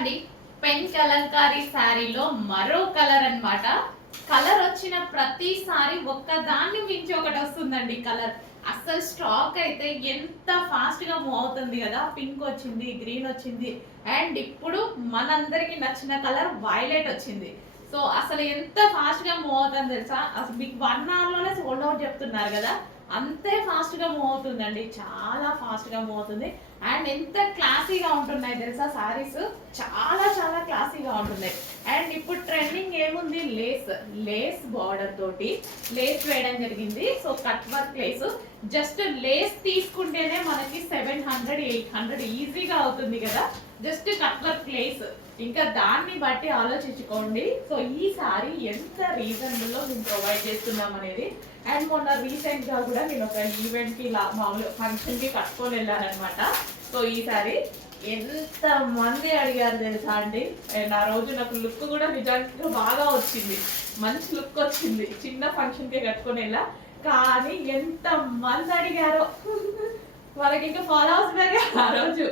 అండి పెన్ కలంకారీ శారీలో మరో కలర్ అన్నమాట. కలర్ వచ్చిన ప్రతిసారి ఒక్కదాన్ని మించి ఒకటి వస్తుందండి. కలర్ అస్సలు స్టాక్ అయితే ఎంత ఫాస్ట్ గా మూవ్ అవుతుంది కదా. పింక్ వచ్చింది, గ్రీన్ వచ్చింది, అండ్ ఇప్పుడు మనందరికి నచ్చిన కలర్ వైలెట్ వచ్చింది. సో అసలు ఎంత ఫాస్ట్ గా మూవ్ అవుతుంది తెలుసా. అసలు మీకు 1 hour లోనే సోల్డ్ అవుట్ చెప్తున్నారు కదా, అంతే ఫాస్ట్ గా మూవ్ అవుతుందండి. చాలా ఫాస్ట్ గా మూవ్ అవుతుంది. అండ్ ఎంత క్లాసీగా ఉంటున్నాయి తెలుసా సారీస్, చాలా చాలా క్లాసీగా ఉంటున్నాయి. అండ్ ఇప్పుడు ట్రెండింగ్ ఏముంది, లేస్ లేస్ బార్డర్ తోటి లేస్ వేయడం జరిగింది. So cut work lace, just lace తీసుకుంటేనే మనకి 700 800 ఈజీగా అవుతుంది కదా. జస్ట్ కట్ వర్క్ లేస్, ఇంకా దాన్ని బట్టి ఆలోచించుకోండి. సో ఈ సారీ ఎంత రీజనబుల్ లో మేము ప్రొవైడ్ చేస్తున్నాం అనేది. అండ్ మొన్న రీసెంట్ గా కూడా నేను ఒక ఈవెంట్ కి మామూలు ఫంక్షన్ కి కట్టుకొని వెళ్ళానమాట. సో ఈ సారీ ఎంత మంది అడిగారు తెలుసా అండి. అండ్ ఆ రోజు నాకు లుక్ కూడా నిజంగా బాగా వచ్చింది, మంచి లుక్ వచ్చింది. చిన్న ఫంక్షన్ కి కట్టుకొని వెళ్ళా, కానీ ఎంత మంది అడిగారో. వాళ్ళకి ఇంకా ఫాలోవర్స్ పెరిగా ఆ రోజు,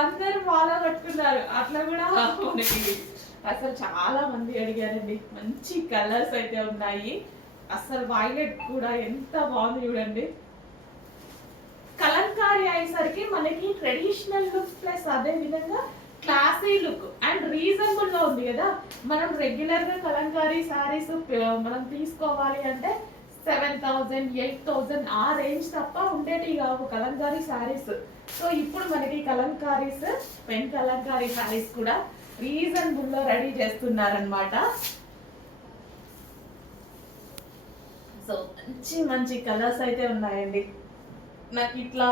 అందరు ఫాలో కట్టుకున్నారు. అట్లా కూడా మనకి అసలు చాలా మంది అడిగారండి. మంచి కలర్స్ అయితే ఉన్నాయి. అసలు వైలెట్ కూడా ఎంత బాగుంది చూడండి. కలంకారీ అయ్యేసరికి మనకి ట్రెడిషనల్ లుక్ ప్లస్ అదే విధంగా క్లాసీ లుక్ అండ్ రీజనబుల్ లో ఉంది కదా. మనం రెగ్యులర్ గా కలంకారీ సారీస్ మనం తీసుకోవాలి అంటే 7000 8000 ఆ రేంజ్ తప్ప ఉండేటి కావు కలంకారీ సారీస్. సో ఇప్పుడు మనకి కలంకారీస్, పెన్ కలంకారీ సారీస్ కూడా రీజనబుల్ లో రెడీ చేస్తున్నారనమాట. సో మంచి మంచి కలర్స్ అయితే ఉన్నాయండి. నాకు ఇట్లా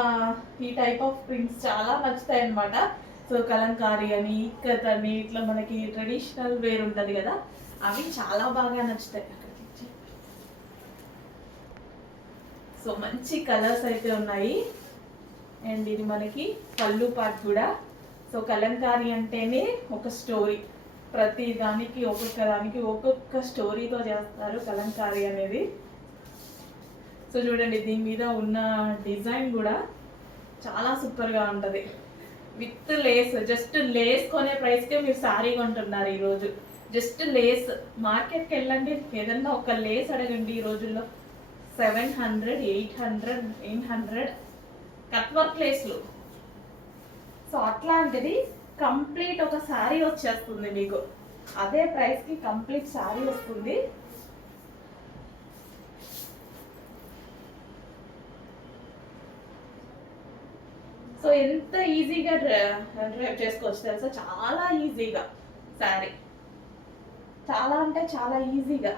ఈ టైప్ ఆఫ్ ప్రింట్స్ చాలా నచ్చుతాయి అనమాట. సో కలంకారీ అని, ఇక్కత్ అని, ఇట్లా మనకి ట్రెడిషనల్ వేర్ ఉంటుంది కదా, అవి చాలా బాగా నచ్చుతాయి. సో మంచి కలర్స్ అయితే ఉన్నాయి. అండ్ ఇది మనకి పళ్ళు పార్ట్ కూడా. సో కలంకారీ అంటేనే ఒక స్టోరీ, ప్రతి దానికి ఒక్కొక్క దానికి ఒక్కొక్క స్టోరీతో చేస్తారు కలంకారీ అనేది. సో చూడండి, దీని మీద ఉన్న డిజైన్ కూడా చాలా సూపర్గా ఉంటుంది. విత్ లేస్, జస్ట్ లేస్ కొనే ప్రైస్కే మీరు శారీ కొంటున్నారు ఈరోజు. జస్ట్ లేస్, మార్కెట్కి వెళ్ళండి, ఏదన్నా ఒక లేస్ అడగండి ఈ రోజుల్లో 700 800 900 కట్ వర్క్ లేస్లు. సో అట్లాంటిది కంప్లీట్ ఒక శారీ వచ్చేస్తుంది మీకు. అదే ప్రైస్కి కంప్లీట్ శారీ వస్తుంది. సో ఎంత ఈజీగా డ్రైవ్ చేసుకోవచ్చు తెలుసా, చాలా ఈజీగా శారీ, చాలా అంటే చాలా ఈజీగా.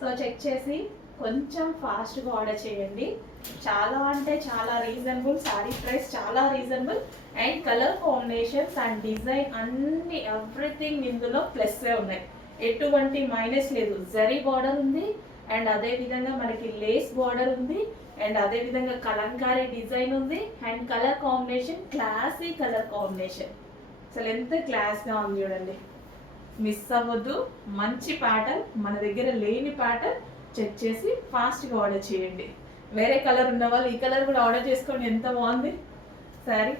సో చెక్ చేసి కొంచెం ఫాస్ట్గా ఆర్డర్ చేయండి. చాలా అంటే చాలా రీజనబుల్, శారీ ప్రైస్ చాలా reasonable. And colour combinations and design అన్ని ఎవ్రీథింగ్ ఇందులో ప్లస్సే ఉన్నాయి, ఎటువంటి మైనస్ లేదు. జరీ బార్డర్ ఉంది, అండ్ అదే విధంగా మనకి లేస్ బార్డర్ ఉంది, అండ్ అదే విధంగా కలంకారీ డిజైన్ ఉంది. And colour combination classy colour combination, అసలు ఎంత క్లాస్గా ఉంది చూడండి. మిస్ అవ్వద్దు. మంచి ప్యాటర్న్, మన దగ్గర లేని ప్యాటర్న్ చెక్ చేసి ఫాస్ట్గా ఆర్డర్ చేయండి. వేరే కలర్ ఉన్న వాళ్ళు ఈ కలర్ కూడా ఆర్డర్ చేసుకోండి, ఎంత బాగుంది శారీ.